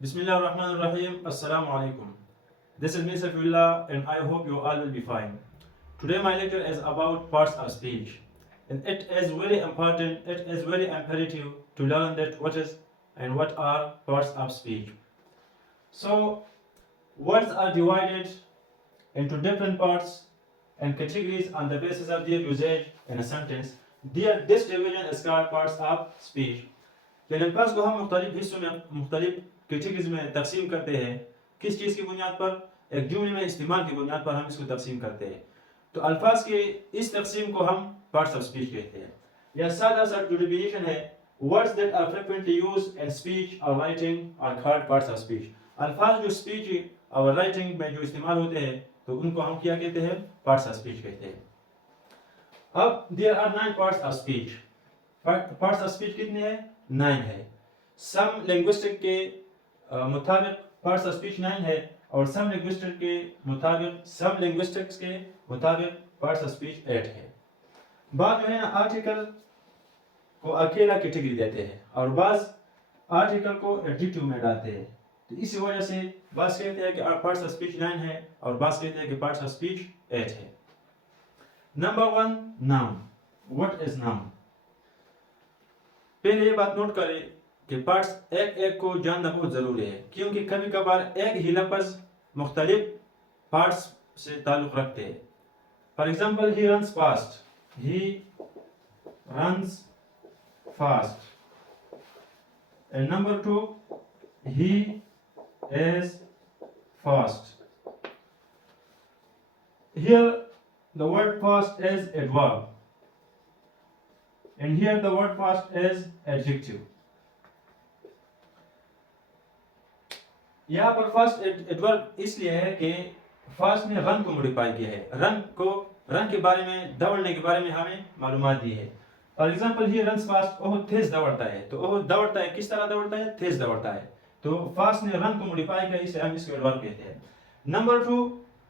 Bismillahirrahmanirrahim. Assalamu alaikum. This is me Safiullah and I hope you all will be fine. Today my lecture is about parts of speech. And it is very important, it is very imperative to learn that what is and what are parts of speech. So words are divided into different parts and categories on the basis of their usage in a sentence. This division is called parts of speech. यानी अल्फाज को हम मुख्तलिफ हिस्सों में मुख्तलिफ categories में तकसीम करते हैं। किस चीज़ की बुनियाद पर? एक जुमले में इस्तेमाल की बुनियाद पर हम इसको तकसीम करते हैं। तो अल्फाज के इस तकसीम को हम पार्ट्स ऑफ स्पीच कहते हैं। यह सादा सा जो डेफिनेशन है, words that are frequently used in speech और writing are called parts of speech. अल्फाज जो स्पीच और राइटिंग में जो इस्तेमाल होते हैं तो उनको हम क्या कहते हैं? पार्ट्स ऑफ स्पीच कहते हैं। अब there are 9 parts of speech. Parts of speech कितने हैं? 9 है। सम लिंग्विस्टिक के मुताबिक पार्ट्स ऑफ स्पीच 9 है और सम लिंग्विस्टिक्स के मुताबिक पार्ट्स ऑफ स्पीच 8 है। बाद जो है ना आर्टिकल को अकेला कैटेगरी देते हैं और बाज आर्टिकल को एडजेक्टिव में डालते हैं। तो इसी वजह से बाज कहते हैं कि पार्ट्स ऑफ स्पीच 9 है और बाज कहते हैं कि पार्ट्स ऑफ स्पीच 8 है। Number 1, noun. What is noun? पहले ये बात नोट करें कि पार्ट्स एक एक को जानना बहुत ज़रूरी है, क्योंकि कभी कभार एक ही लफ्ज़ मुख्तलिफ पार्ट्स से ताल्लुक़ रखते हैं। For example, he runs fast. He runs fast. And number 2, he is fast. Here the word fast is adverb. And here the word fast is adjective. यहाँ पर फास्ट एडवर्ब इसलिए है कि फास्ट ने रन को मॉडिफाई किया है। Run के बारे में, दौड़ने के बारे में हमें मालूमात दी है। For example, he runs fast, ओह तेज दौड़ता है। तो ओह दौड़ता है, किस तरह दौड़ता है? तेज दौड़ता है। तो फास्ट ने रन को मॉडिफाई किया, इसे हम इसको एडवर्ब कहते हैं। नंबर 2,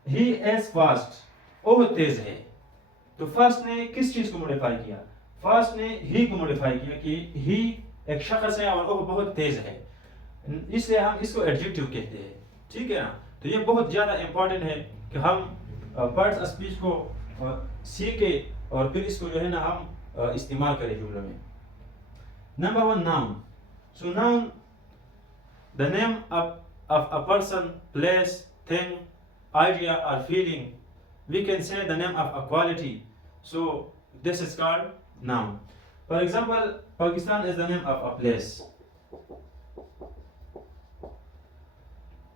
ही इज फास्ट, ओह तेज है। तो फास्ट ने किस चीज को मॉडिफाई किया? फास्ट ने ही को मॉडिफाई किया कि ही एक शख्स है और ओह बहुत तेज है, इसलिए हम इसको एडजेक्टिव कहते हैं। ठीक है ना? तो ये बहुत ज़्यादा इंपॉर्टेंट है कि हम पार्ट्स ऑफ स्पीच को सीखे और फिर इसको जो है ना हम इस्तेमाल करें जुमलों में। Number 1, noun. So noun, the name of a person, place, thing, idea or feeling. We can say the name of a quality. So this is called noun. For example, Pakistan is the name of a place.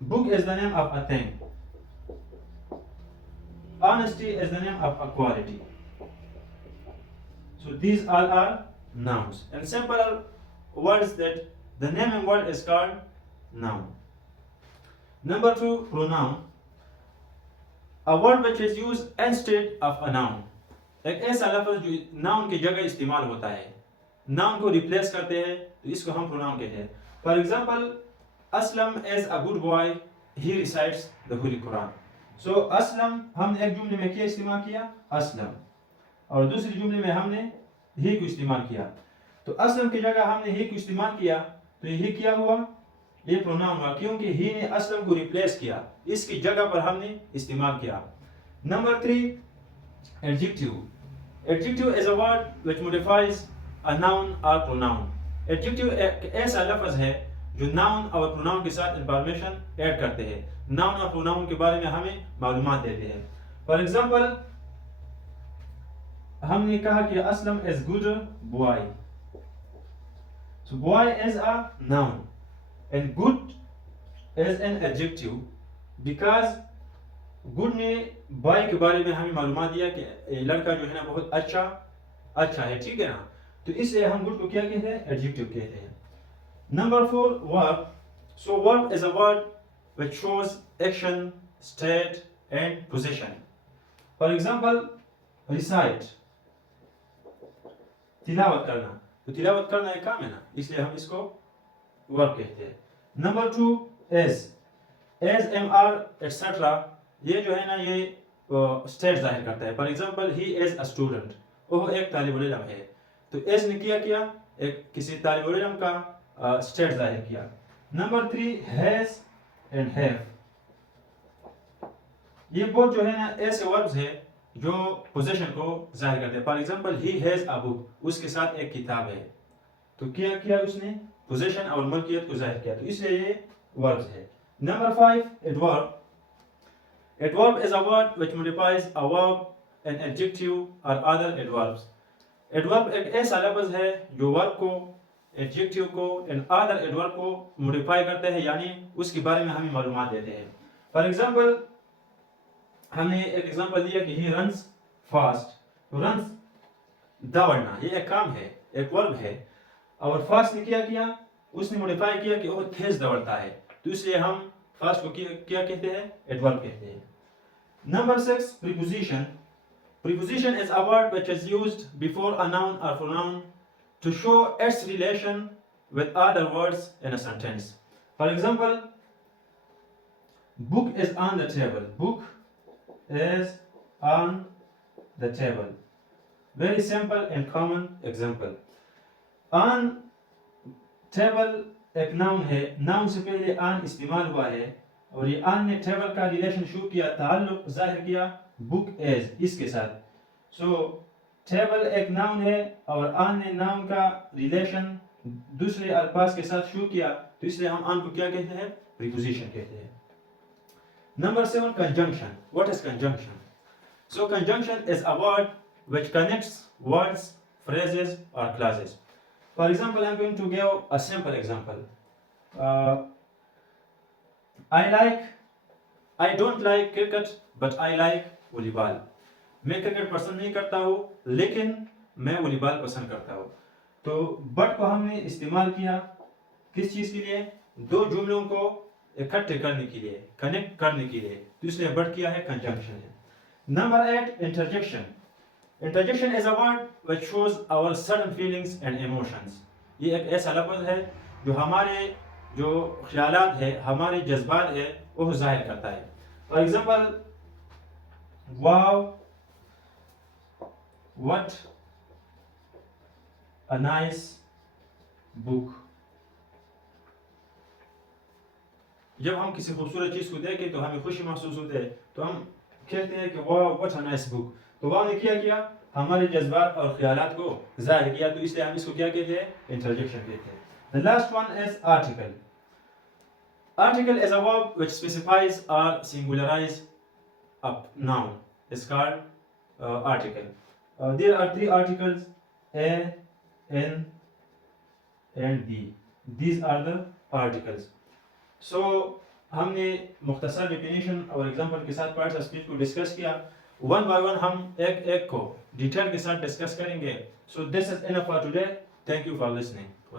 Book is the name of a thing. Honesty is the name of a quality. So these all are nouns. And simpler words that the naming word is called noun. Number 2, pronoun. A word which is used instead of a noun. एक ऐसा लफ्ज़ जो noun की जगह इस्तेमाल होता है, noun को रिप्लेस करते हैं, तो इसको हम प्रोनाउन कहते हैं। For example, Aslam is a good boy, he recites the holy Quran. So Aslam हमने एक जुमले में क्या इस्तेमाल किया? असलम। और दूसरी जुमले में हमने ही को इस्तेमाल किया। तो असलम की जगह हमने ही को इस्तेमाल किया, तो ये क्या हुआ? ये प्रोनाउन हुआ, क्योंकि ही ने असलम को रिप्लेस किया, इसकी जगह पर हमने इस्तेमाल किया। Number 3, adjective. Adjective is a word which modifies a noun और प्रोनाउन। एडजेक्टिव एक ऐसा लफ्ज है जो नाउन और प्रोनाउन के साथ इंफॉर्मेशन ऐड करते हैं, नाउन और प्रोनाउन के बारे में हमें मालूमात देते हैं। फॉर एग्जाम्पल, हमने कहा कि Aslam is good boy. So boy is a noun and good is an adjective because good ने बॉय के बारे में हमें मालूमात दिया कि लड़का जो है ना बहुत अच्छा है। ठीक है ना? तो इसलिए हम गुड को क्या कहते हैं? एडजेक्टिव कहते हैं। Number 4, verb. So verb is a word which shows action, state and position. For example, recite, तिलावत करना। तो तिलावत करना एक काम है ना, इसलिए हम इसको वर्ब कहते हैं। Number 2, is am are etcetera, ये जो है ना ये स्टेट जाहिर करता है। For example, he is a student, वो एक तालिब इल्म है। तो एज ने किया एक किसी तालिब इल्म का स्टेट जाहिर किया। Number 3 has and have. ये बोथ जो है ना ऐसे वर्ब्स है जो पोजीशन को जाहिर करते हैं। For example he has a book, उसके साथ एक किताब है, तो क्या किया उसने, पोजीशन और मलकियत को जाहिर किया, तो इसलिए ये वर्ब्स है। Number 5 adverb. Adverb is a word which modifies a verb, an adjective or other adverbs. Adverb एक ऐसा लफ्ज है जो वर्ब को, एडजेक्टिव को एंड अदर एडवर्ब को मॉडिफाई करते हैं, यानी उसके बारे में हमें मालूमात देते हैं। फॉर एग्जांपल हमने एक एग्जांपल दिया कि ही रन्स फास्ट, तो रन्स दौड़ना ये एक काम है, एक वर्ब है, और फास्ट ने क्या किया, उसने मॉडिफाई किया कि वो तेज दौड़ता है, तो इसलिए हम फास्ट को क्या कहते हैं, एडवर्ब कहते हैं। Number 6 preposition. Preposition is a word which is used before a noun or pronoun to show its relation with other words in a sentence. For example, book is on the table. Book is on the table. Very simple and common example. On table एक noun है, noun से पहले on इस्तेमाल हुआ है और ये on ने टेबल का रिलेशन शो किया, ताल्लुक जाहिर किया बुक एज इसके साथ। सो टेबल एक नाउन है और on ने नाउन का रिलेशन दूसरे अल्फाज के साथ शो किया, तो इसलिए हम on को क्या कहते हैं, प्रीपोजिशन कहते हैं। Number 7 conjunction. What is conjunction? So conjunction is a word which connects words, phrases or clauses. For example, I'm going to give a simple example. I don't like cricket, but I like volleyball. मैं cricket पसंद नहीं करता हूँ, लेकिन मैं volleyball पसंद करता हूँ। तो बट को हमने इस्तेमाल किया किस चीज़ के लिए, दो जुमलों को इकट्ठे करने के लिए, कनेक्ट करने के लिए, तो इसलिए बट किया है, कंजंक्शन है। Number 8 interjection. Interjection is a word which shows our certain feelings and emotions. ये एक ऐसा लफ्ज़ है जो हमारे जो ख्यालात है, हमारे जज्बात है, वो जाहिर करता है। For example, wow, what a nice book. जब हम किसी खूबसूरत चीज़ को देखें तो हमें खुशी महसूस होती है, तो हम कहते हैं कि wow, what a nice book. तो वाव ने क्या किया, हमारे जज्बात और ख्यालात को जाहिर किया, तो इसलिए हम इसको क्या कहते हैं, इंटरजेक्शन कहते हैं। The last one is article. Article is a verb which specifies or singularize a noun. It's called article. There are 3 articles, A, N and B. These are the articles. So हमने मुख्तसर definition और example के साथ parts of speech को discuss किया। One by one हम एक एक को डिटेल के साथ डिस्कस करेंगे। So this is enough for today. Thank you for listening.